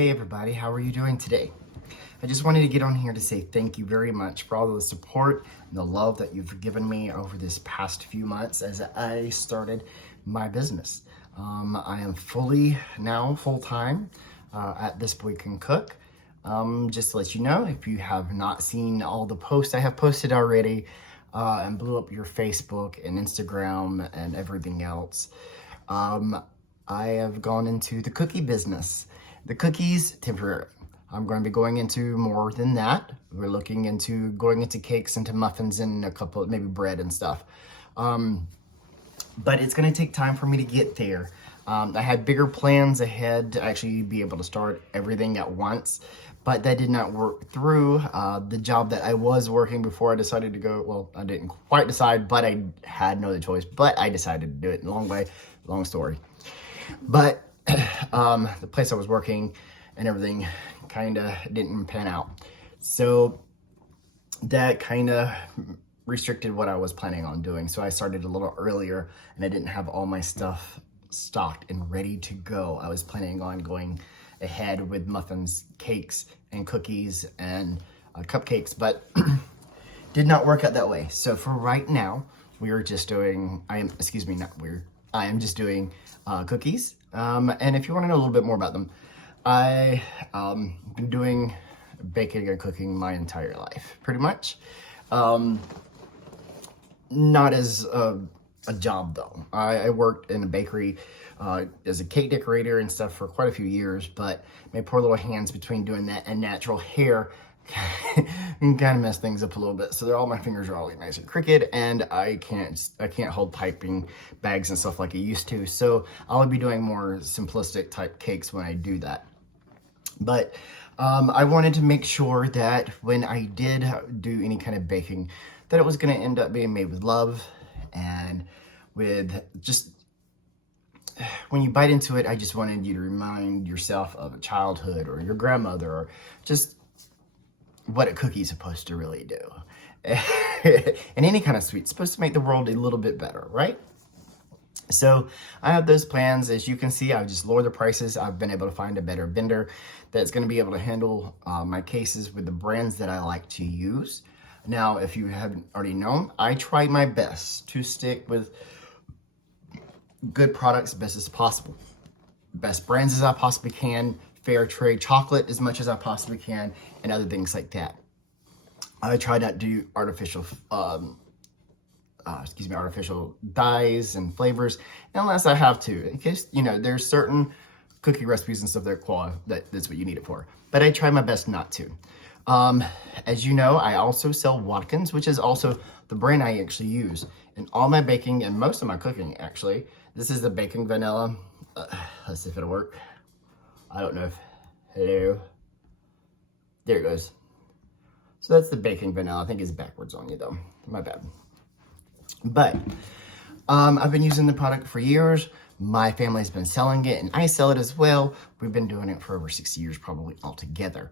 Hey everybody, how are you doing today? I just wanted to get on here to say thank you very much for all the support and the love that you've given me over this past few months as I started my business. I am full-time at This Boy Can Cook. Just to let you know, if you have not seen all the posts I have posted already and blew up your Facebook and Instagram and everything else, I have gone into the cookie business. The cookies, temporary. I'm going to be going into more than that. We're looking into going into cakes, into muffins, and a couple, maybe bread and stuff. But it's going to take time for me to get there. I had bigger plans ahead to actually be able to start everything at once, but that did not work through. The job that I was working before I decided to go, well, I didn't quite decide, but I had no other choice, but I decided to do it. Long story. But the place I was working and everything kind of didn't pan out. So that kind of restricted what I was planning on doing. So I started a little earlier and I didn't have all my stuff stocked and ready to go. I was planning on going ahead with muffins, cakes, and cookies and cupcakes, but did not work out that way. So for right now, we are just doing, I am just doing cookies. And if you want to know a little bit more about them, I been doing baking and cooking my entire life, pretty much. Not as a job though. I worked in a bakery as a cake decorator and stuff for quite a few years, but my poor little hands between doing that and natural hair kind of mess things up a little bit. So all my fingers are all nice and crooked, and I can't hold piping bags and stuff like I used to. So I'll be doing more simplistic type cakes when I do that. But I wanted to make sure that when I did do any kind of baking, that it was going to end up being made with love and with just, when you bite into it, I just wanted you to remind yourself of a childhood or your grandmother or just what a cookie is supposed to really do. And any kind of sweet, it's supposed to make the world a little bit better, right? So I have those plans. As you can see, I've just lowered the prices. I've been able to find a better vendor that's going to be able to handle my cases with the brands that I like to use. Now, if you haven't already known, I try my best to stick with good products best as possible. Best brands as I possibly can, fair trade chocolate as much as I possibly can, and other things like that. I try not to do artificial dyes and flavors unless I have to. In case, there's certain cookie recipes and stuff that's what you need it for. But I try my best not to. As you know, I also sell Watkins, which is also the brand I actually use in all my baking and most of my cooking, actually. This is the baking vanilla. Let's see if it'll work. I don't know if, hello. There it goes. So that's the baking vanilla. I think it's backwards on you though. My bad. But I've been using the product for years. My family's been selling it and I sell it as well. We've been doing it for over 6 years probably altogether.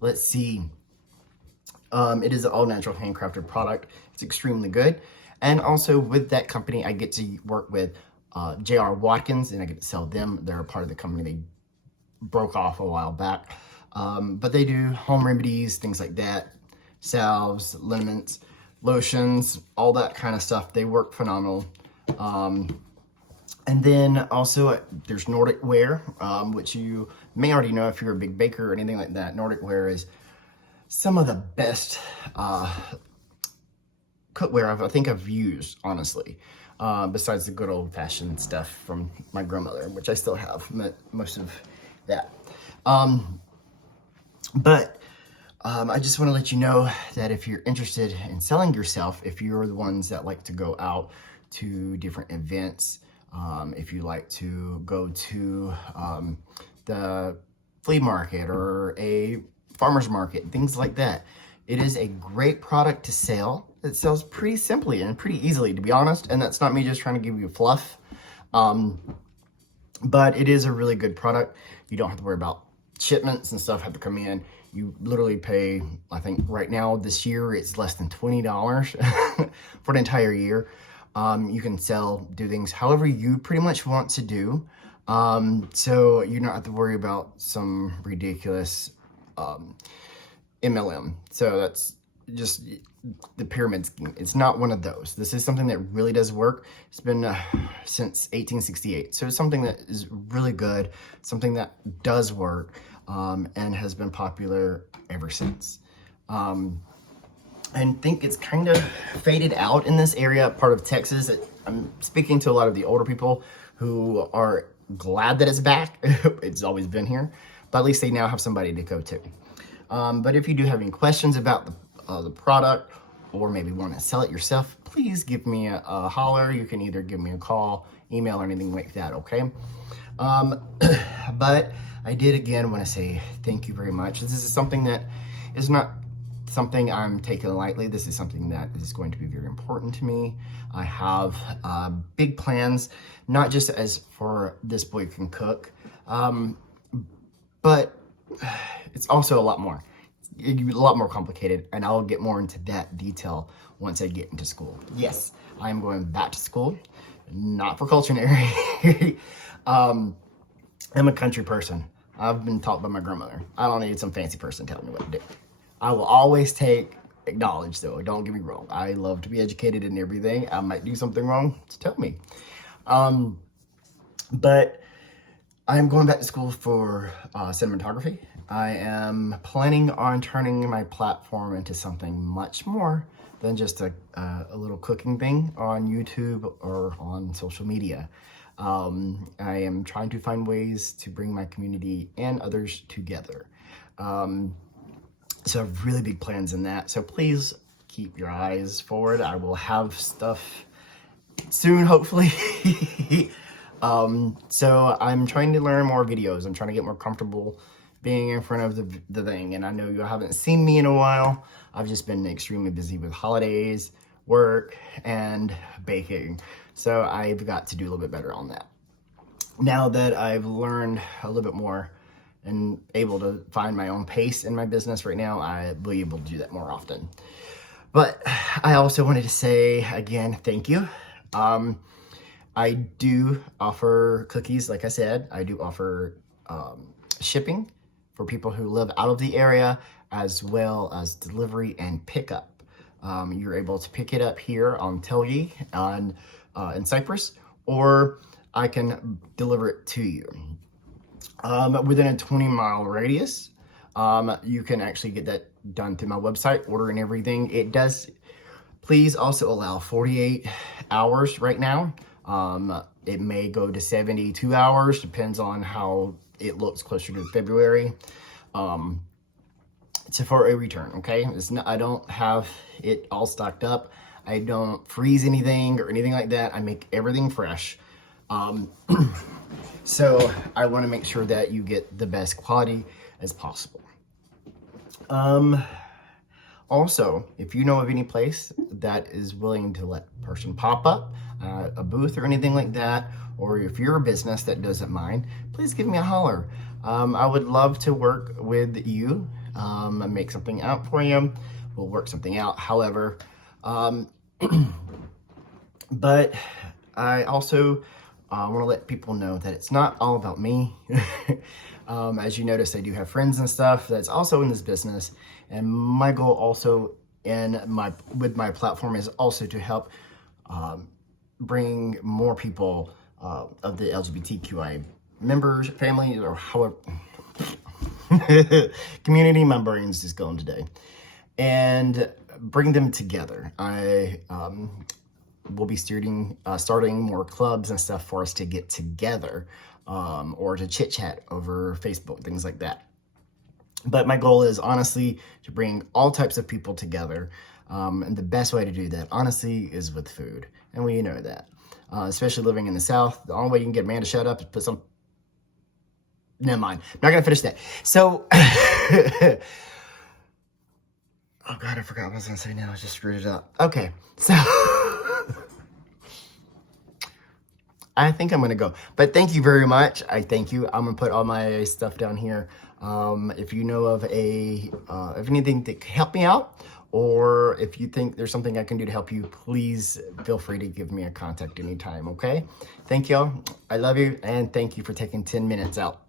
Let's see. It is an all natural handcrafted product. It's extremely good. And also with that company, I get to work with J.R. Watkins and I get to sell them. They're a part of the company. They broke off a while back. But they do home remedies, things like that, salves, liniments, lotions, all that kind of stuff. They work phenomenal. And then also there's Nordic Ware, which you may already know if you're a big baker or anything like that. Nordic Ware is some of the best cookware I think I've used, honestly, besides the good old-fashioned stuff from my grandmother, which I still have most of that. But I just want to let you know that if you're interested in selling yourself, if you're the ones that like to go out to different events, if you like to go to the flea market or a farmer's market, things like that, it is a great product to sell. It sells pretty simply and pretty easily, to be honest, and that's not me just trying to give you fluff. But it is a really good product. You don't have to worry about shipments and stuff have to come in. You literally pay, I think right now this year, it's less than $20 for an entire year. You can do things however you pretty much want to do. So you don't have to worry about some ridiculous MLM. So that's just the pyramid scheme. It's not one of those. This is something that really does work. It's been since 1868. So it's something that is really good, something that does work, and has been popular ever since. I think it's kind of faded out in this area, part of Texas. I'm speaking to a lot of the older people who are glad that it's back. It's always been here, but at least they now have somebody to go to. But if you do have any questions about the product, or maybe want to sell it yourself, please give me a holler. You can either give me a call, email, or anything like that, okay? But I did again want to say thank you very much. This is something that is not something I'm taking lightly. This is something that is going to be very important to me. I have big plans, not just as for This Boy Can Cook, but it's also a lot more complicated, and I'll get more into that detail once I get into school. Yes, I'm going back to school, not for culinary. I'm a country person. I've been taught by my grandmother. I don't need some fancy person telling me what to do. I will always acknowledge though, don't get me wrong. I love to be educated in everything. I might do something wrong, so tell me. But I'm going back to school for cinematography. I am planning on turning my platform into something much more than just a little cooking thing on YouTube or on social media. I am trying to find ways to bring my community and others together. So I have really big plans in that. So please keep your eyes forward. I will have stuff soon, hopefully. So I'm trying to learn more videos. I'm trying to get more comfortable being in front of the thing. And I know you haven't seen me in a while. I've just been extremely busy with holidays, work, and baking. So I've got to do a little bit better on that. Now that I've learned a little bit more and able to find my own pace in my business right now, I will be able to do that more often. But I also wanted to say again, thank you. I do offer cookies, like I said. I do offer shipping for people who live out of the area, as well as delivery and pickup. You're able to pick it up here on Telge in Cypress, or I can deliver it to you. Within a 20-mile radius, you can actually get that done through my website, order and everything. It does, please also allow 48 hours right now. It may go to 72 hours, depends on how it looks closer to February. It's for a return, okay? It's not, I don't have it all stocked up. I don't freeze anything or anything like that. I make everything fresh. So I want to make sure that you get the best quality as possible. Also, if you know of any place that is willing to let a person pop up, a booth or anything like that, or if you're a business that doesn't mind, please give me a holler. I would love to work with you, and make something out for you. We'll work something out, however. But I also want to let people know that it's not all about me. As you notice, I do have friends and stuff that's also in this business, and my goal also with my platform is also to help bring more people of the LGBTQI members, families, or however community. My brain's just going today, and bring them together. I will be starting more clubs and stuff for us to get together, or to chit chat over Facebook, things like that. But my goal is honestly to bring all types of people together. And the best way to do that, honestly, is with food. And we know that, especially living in the South, the only way you can get a man to shut up is put some, never mind. I'm not going to finish that. So, oh God, I forgot what I was going to say now. I just screwed it up. Okay. So I think I'm going to go, but thank you very much. I thank you. I'm going to put all my stuff down here. If you know of of anything that can help me out, or if you think there's something I can do to help you, please feel free to give me a contact anytime. Okay. Thank y'all. I love you, and thank you for taking 10 minutes out.